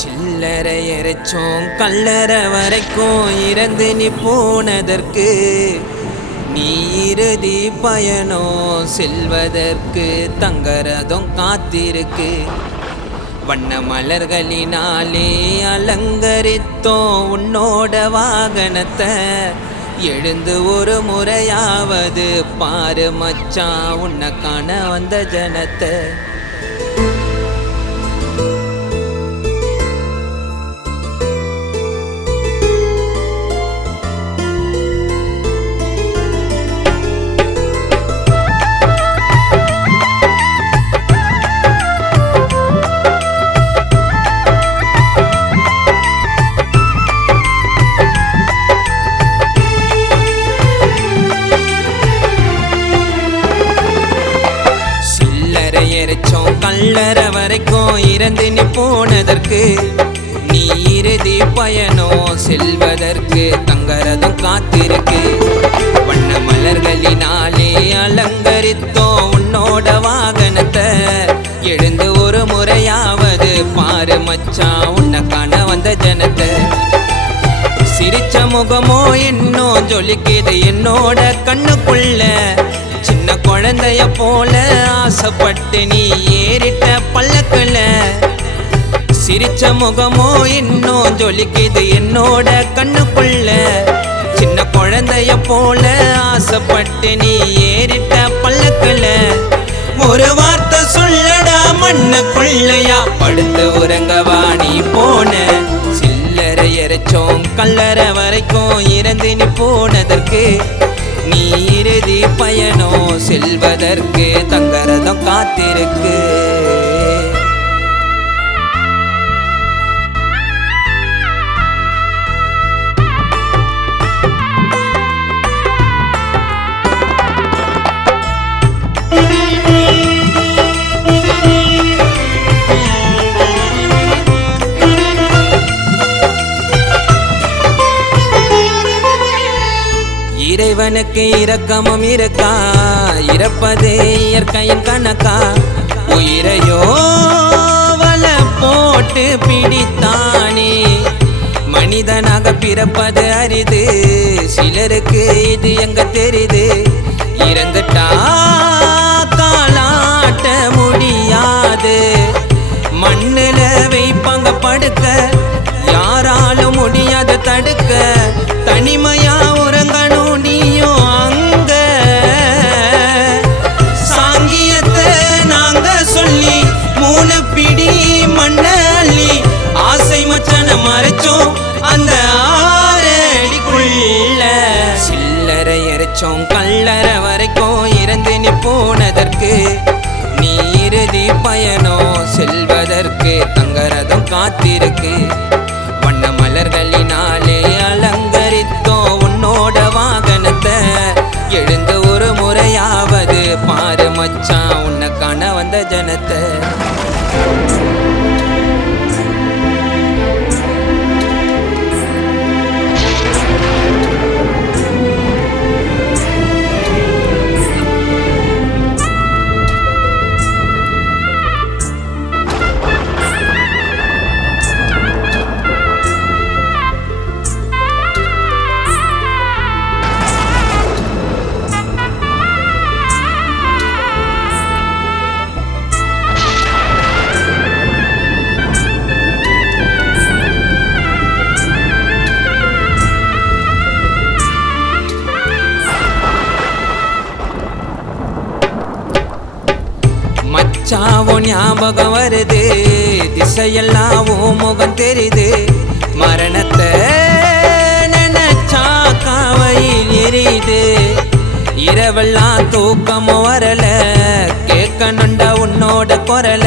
சில்லறை எரைச்சோம் கல்லற வரைக்கும் இறந்து நீ போனதற்கு நீ இறுதி பயணம் செல்வதற்கு தங்கரதும் காத்திருக்கு. வண்ண மலர்களினாலே அலங்கரித்தோம் உன்னோட வாகனத்தை. எழுந்து ஒரு முறையாவது பாரு மச்சான் உன்னை காண வந்த ஜனத்தை. எரிச்சோம் கல்லற வரைக்கும் இறந்து நீ போனதற்கு நீ இறுதி பயணம் செல்வதற்கு தங்கரதும் காத்திருக்கு. வண்ண மலர்களினாலே அலங்கரித்தோம் உன்னோட வாகனத்தை. எழுந்து ஒரு முறையாவது பாரு மச்சான் உன்னை காண வந்த ஜனத்தை. சிரிச்ச முகமோ இன்னும் ஜொலிக்குது என்னோட கண்ணுக்குள்ள. சின்ன குழந்தைய போல ஆசைப்பட்டு நீ ஏறிட்ட பல்லக்குல. சிரிச்ச முகமோ இன்னும் ஜொலிக்குது என்னோட கண்ணுக்குள்ள. சின்ன குழந்தைய போல ஆசைப்பட்டு நீ ஏறிட்ட பல்லக்குல. ஒரு வார்த்தை சொல்லடா மண்ணுக்குள்ளையா படுத்து உறங்கவா நீ போன. சில்லறை எரைச்சோம் கல்லற வரைக்கும் இறந்து நீ போனதற்கு நீ இறுதி பயணம் செல்வதற்கு தங்கரதம் காத்திருக்கு. இறைவனுக்கு இரக்கமும் இருக்கா, இறப்பதே இயற்கையின் கணக்கா. உயிரையோ வலை போட்டு பிடித்தானே. மனிதனாக பிறப்பது அரிது, சிலருக்கு இது எங்க தெரியுது. இறந்துட்டா காலாட்ட முடியாது. மண்ணுல வைப்பாங்க படுக்க, யாராலும் முடியாது தடுக்க. தனிமையா உறங்கணும் நீயும் அங்க. சாங்கியத்தை நாங்க சொல்லி 3 பிடி மண்ணள்ளி ஆசை மச்சன மறைச்சோம் அந்த 6 அடிக்குள்ள. சில்லறை எரைச்சோம் கல்லற வரைக்கும் இறந்து நீ போனதற்கு நீ இறுதி பயணம் செல்வதற்கு தங்கரதும் காத்திருக்கு. வண்ண மலர்களினாலே அலங்கரித்தோம் உன்னோட வாகனத்தை. எழுந்து ஒரு முறையாவது பாரு மச்சான் உன்னை காண வந்த ஜனத்தை. சாவோ ஞாபகம் வருது, திசையெல்லாம் முகம் தெரியுது. மரணத்தை நினைச்சா காவையில் எரியுது. இரவெல்லாம் தூக்கமும் வரல, கேட்கணுண்டா உன்னோட குரல.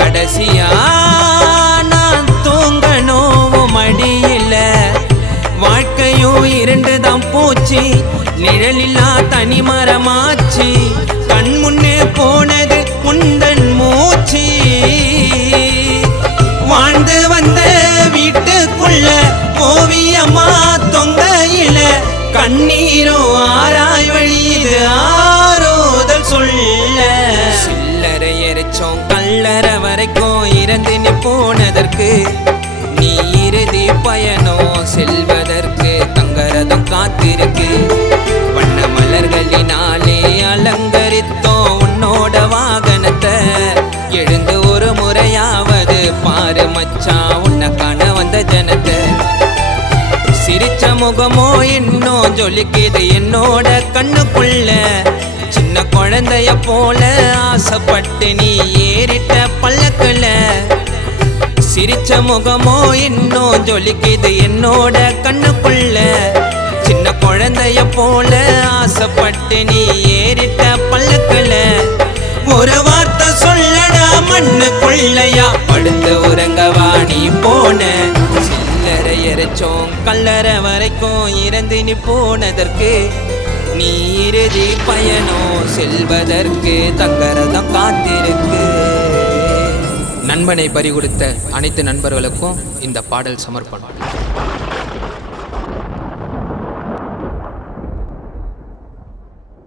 கடைசியா நான் தூங்கணும் மடியில. வாழ்க்கையும் இருண்டுதான் போச்சு, நிழலில்லா தனிமரமாச்சு. கண் முன்னே போனது உந்தன் மூச்சு. வாழ்ந்து வந்த வீட்டுக்குள்ள ஓவியமா தொங்கையில. கண்ணீரோ ஆராய் வழியுது ஆரோதல் சொல்ல. சில்லறை எரைச்சோம் கல்லற வரைக்கும் இறந்து நீ போனதற்கு, நீ இறுதி பயணம் செல்வதற்கு தங்கரதம் காத்திருக்கு. வண்ண மலர்களினாலே அலங்கரித்தோம் உன்னோட வாகனத்தை. எழுந்து ஒரு முறையாவது பாரு மச்சான் உன்னை காண வந்த ஜனத்தை. சிரிச்ச முகமோ இன்னும் ஜொலிக்குது என்னோட கண்ணுக்குள்ள. சின்ன குழந்தைய போல ஆசைப்பட்டு நீ ஏறிட்ட பல்லக்குல. சிரிச்ச முகமோ இன்னும் ஜொலிக்குது என்னோட கண்ணுக்குள்ள. சின்ன குழந்தைய போல ஆசைப்பட்டு நீ ஏறிட்ட பல்லக்குல. ஒரு வார்த்தை சொல்லடா மண்ணுக்குள்ளையா, படுத்து உறங்கவா நீ போன. சில்லறை எரிச்சோம் கல்லறை வரைக்கும் இறந்து நீ போனதற்கு, நீ இறுதி பயணம் செல்வதற்கு தங்கரதம் காத்திருக்கு. நண்பனை பறிகொடுத்த அனைத்து நண்பர்களுக்கும் இந்த பாடல் சமர்ப்பணம்.